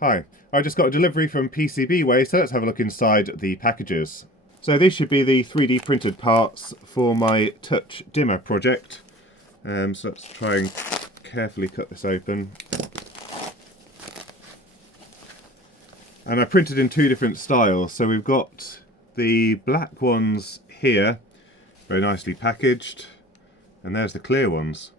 Hi, I just got a delivery from PCBWay, so let's have a look inside the packages. So these should be the 3D printed parts for my touch dimmer project. So let's try and carefully cut this open. And I printed in two different styles. So we've got the black ones here, very nicely packaged, and there's the clear ones.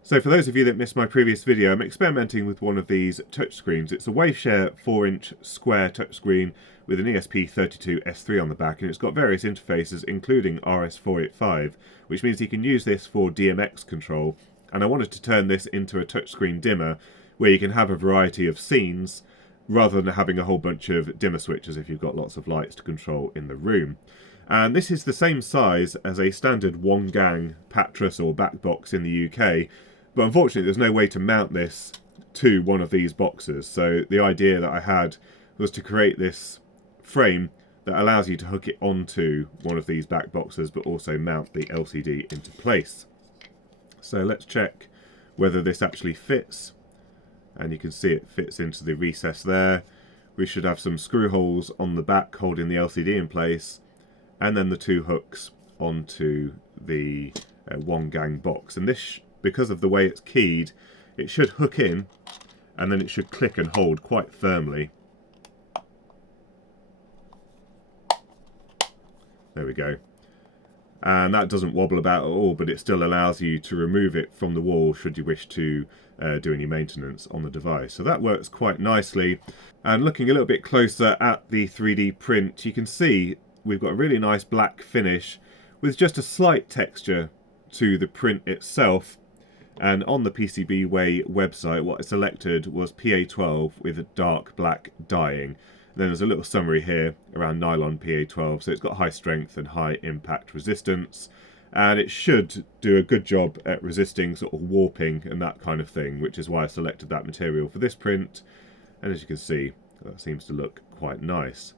So for those of you that missed my previous video, I'm experimenting with one of these touchscreens. It's a Waveshare 4-inch square touchscreen with an ESP32S3 on the back, and it's got various interfaces including RS485, which means you can use this for DMX control. And I wanted to turn this into a touchscreen dimmer where you can have a variety of scenes rather than having a whole bunch of dimmer switches if you've got lots of lights to control in the room. And this is the same size as a standard one gang Patras or back box in the UK, but unfortunately there's no way to mount this to one of these boxes. So the idea that I had was to create this frame that allows you to hook it onto one of these back boxes but also mount the LCD into place. So let's check whether this actually fits, and you can see it fits into the recess there. We should have some screw holes on the back holding the LCD in place, and then the two hooks onto the one gang box. And this, because of the way it's keyed, it should hook in and then it should click and hold quite firmly. There we go. And that doesn't wobble about at all, but it still allows you to remove it from the wall should you wish to do any maintenance on the device. So that works quite nicely. And looking a little bit closer at the 3D print, you can see we've got a really nice black finish with just a slight texture to the print itself. And on the PCBWay website, what I selected was PA12 with a dark black dyeing. And then there's a little summary here around nylon PA12, so it's got high strength and high impact resistance, and it should do a good job at resisting sort of warping and that kind of thing, which is why I selected that material for this print. And as you can see, that seems to look quite nice.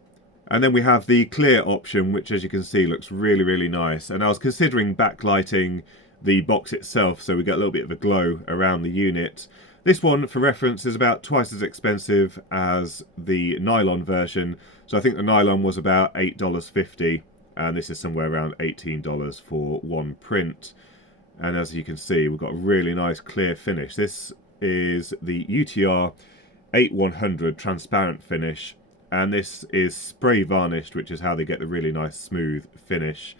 And then we have the clear option, which as you can see looks really, really nice. And I was considering backlighting the box itself so we get a little bit of a glow around the unit. This one, for reference, is about twice as expensive as the nylon version. So I think the nylon was about $8.50, and this is somewhere around $18 for one print. And as you can see, we've got a really nice clear finish. This is the UTR 8100 transparent finish, and this is spray varnished, which is how they get the really nice smooth finish.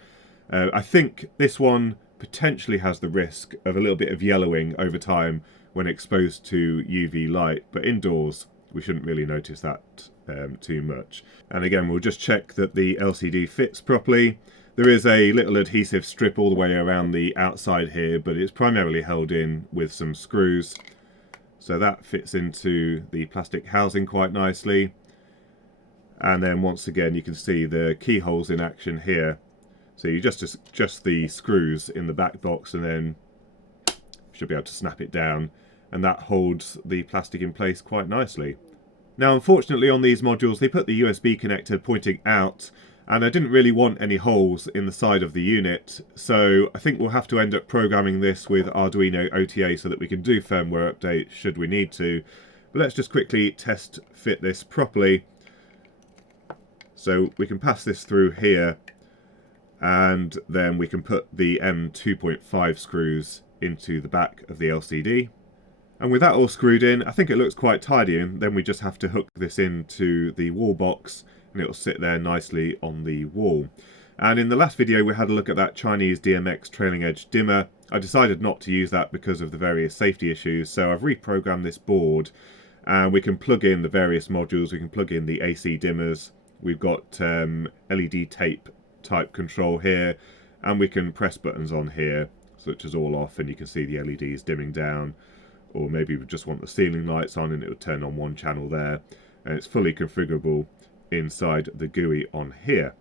I think this one potentially has the risk of a little bit of yellowing over time when exposed to UV light, but indoors we shouldn't really notice that too much. And again, we'll just check that the LCD fits properly. There is a little adhesive strip all the way around the outside here, but it's primarily held in with some screws, so that fits into the plastic housing quite nicely. And then once again you can see the keyholes in action here. So you just adjust the screws in the back box and then should be able to snap it down, and that holds the plastic in place quite nicely. Now unfortunately on these modules they put the USB connector pointing out, and I didn't really want any holes in the side of the unit, so I think we'll have to end up programming this with Arduino OTA so that we can do firmware updates should we need to. But let's just quickly test fit this properly. So we can pass this through here, and then we can put the M2.5 screws into the back of the LCD. And with that all screwed in, I think it looks quite tidy, and then we just have to hook this into the wall box and it'll sit there nicely on the wall. And in the last video we had a look at that Chinese DMX trailing edge dimmer. I decided not to use that because of the various safety issues, so I've reprogrammed this board and we can plug in the various modules. We can plug in the AC dimmers, we've got LED tape type control here, and we can press buttons on here such as all off and you can see the LEDs dimming down, or maybe we just want the ceiling lights on and it would turn on one channel there, and it's fully configurable inside the GUI on here.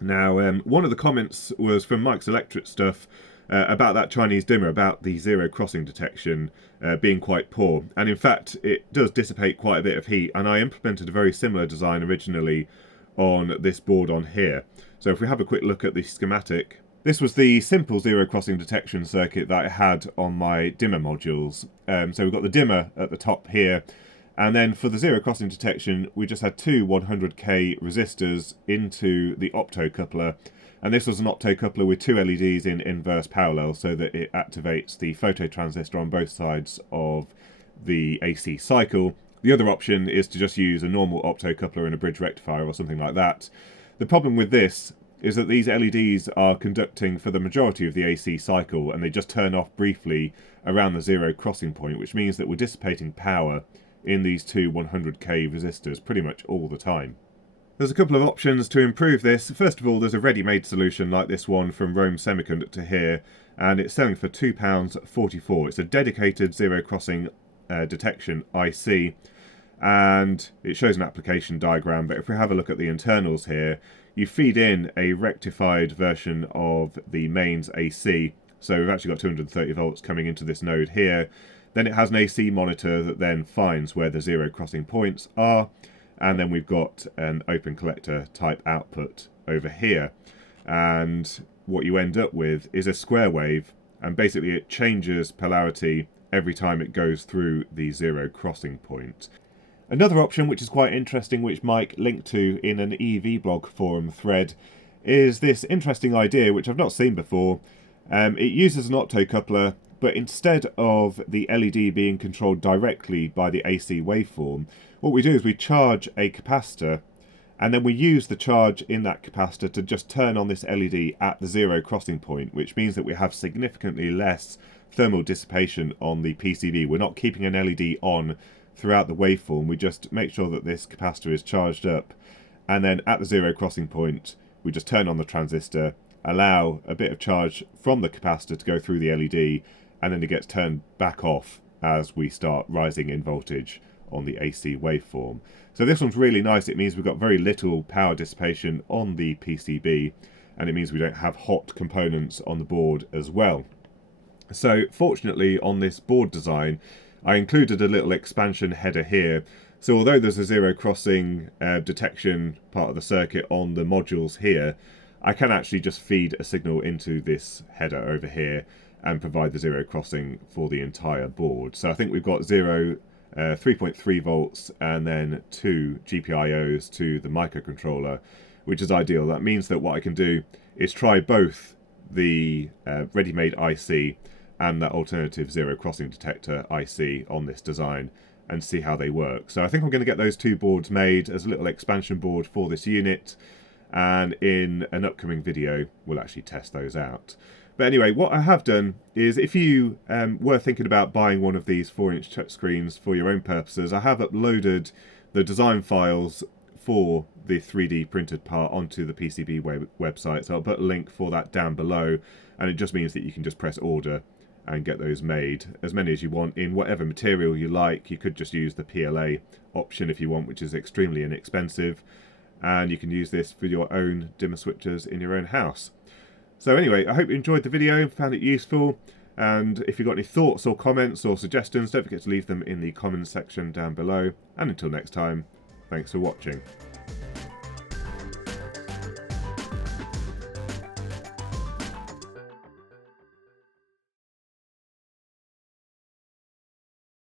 Now one of the comments was from Mike's Electric Stuff about that Chinese dimmer, about the zero crossing detection being quite poor, and in fact it does dissipate quite a bit of heat, and I implemented a very similar design originally on this board on here. So if we have a quick look at the schematic, this was the simple zero crossing detection circuit that I had on my dimmer modules. So we've got the dimmer at the top here, And then for the zero crossing detection, we just had two 100k resistors into the optocoupler. And this was an optocoupler with two LEDs in inverse parallel so that it activates the phototransistor on both sides of the AC cycle. The other option is to just use a normal optocoupler and a bridge rectifier or something like that. The problem with this is that these LEDs are conducting for the majority of the AC cycle, and they just turn off briefly around the zero crossing point, which means that we're dissipating power in these two 100k resistors pretty much all the time. There's a couple of options to improve this. First of all, there's a ready-made solution like this one from Rome Semiconductor here, and it's selling for £2.44. It's a dedicated zero crossing detection IC, and it shows an application diagram, but if we have a look at the internals here, you feed in a rectified version of the mains AC. So we've actually got 230 volts coming into this node here. Then it has an AC monitor that then finds where the zero crossing points are. And then we've got an open collector type output over here. And what you end up with is a square wave. And basically it changes polarity every time it goes through the zero crossing point. Another option, which is quite interesting, which Mike linked to in an EV blog forum thread, is this interesting idea, which I've not seen before. It uses an optocoupler, but instead of the LED being controlled directly by the AC waveform, what we do is we charge a capacitor, and then we use the charge in that capacitor to just turn on this LED at the zero crossing point, which means that we have significantly less thermal dissipation on the PCB. We're not keeping an LED on throughout the waveform. We just make sure that this capacitor is charged up, and then at the zero crossing point we just turn on the transistor, allow a bit of charge from the capacitor to go through the LED, and then it gets turned back off as we start rising in voltage on the AC waveform. So this one's really nice. It means we've got very little power dissipation on the PCB, and it means we don't have hot components on the board as well. So fortunately on this board design I included a little expansion header here. So although there's a zero crossing detection part of the circuit on the modules here, I can actually just feed a signal into this header over here and provide the zero crossing for the entire board. So I think we've got 3.3 volts and then 2 GPIOs to the microcontroller, which is ideal. That means that what I can do is try both the ready-made IC and that alternative zero crossing detector IC on this design and see how they work. So I think I'm going to get those two boards made as a little expansion board for this unit, and in an upcoming video we'll actually test those out. But anyway, what I have done is, if you were thinking about buying one of these 4-inch touchscreens for your own purposes, I have uploaded the design files for the 3D printed part onto the PCBWay website, so I'll put a link for that down below, and it just means that you can just press order and get those made, as many as you want, in whatever material you like. You could just use the PLA option if you want, which is extremely inexpensive, and you can use this for your own dimmer switchers in your own house. So anyway, I hope you enjoyed the video, found it useful, and if you've got any thoughts or comments or suggestions, don't forget to leave them in the comments section down below, and until next time, thanks for watching.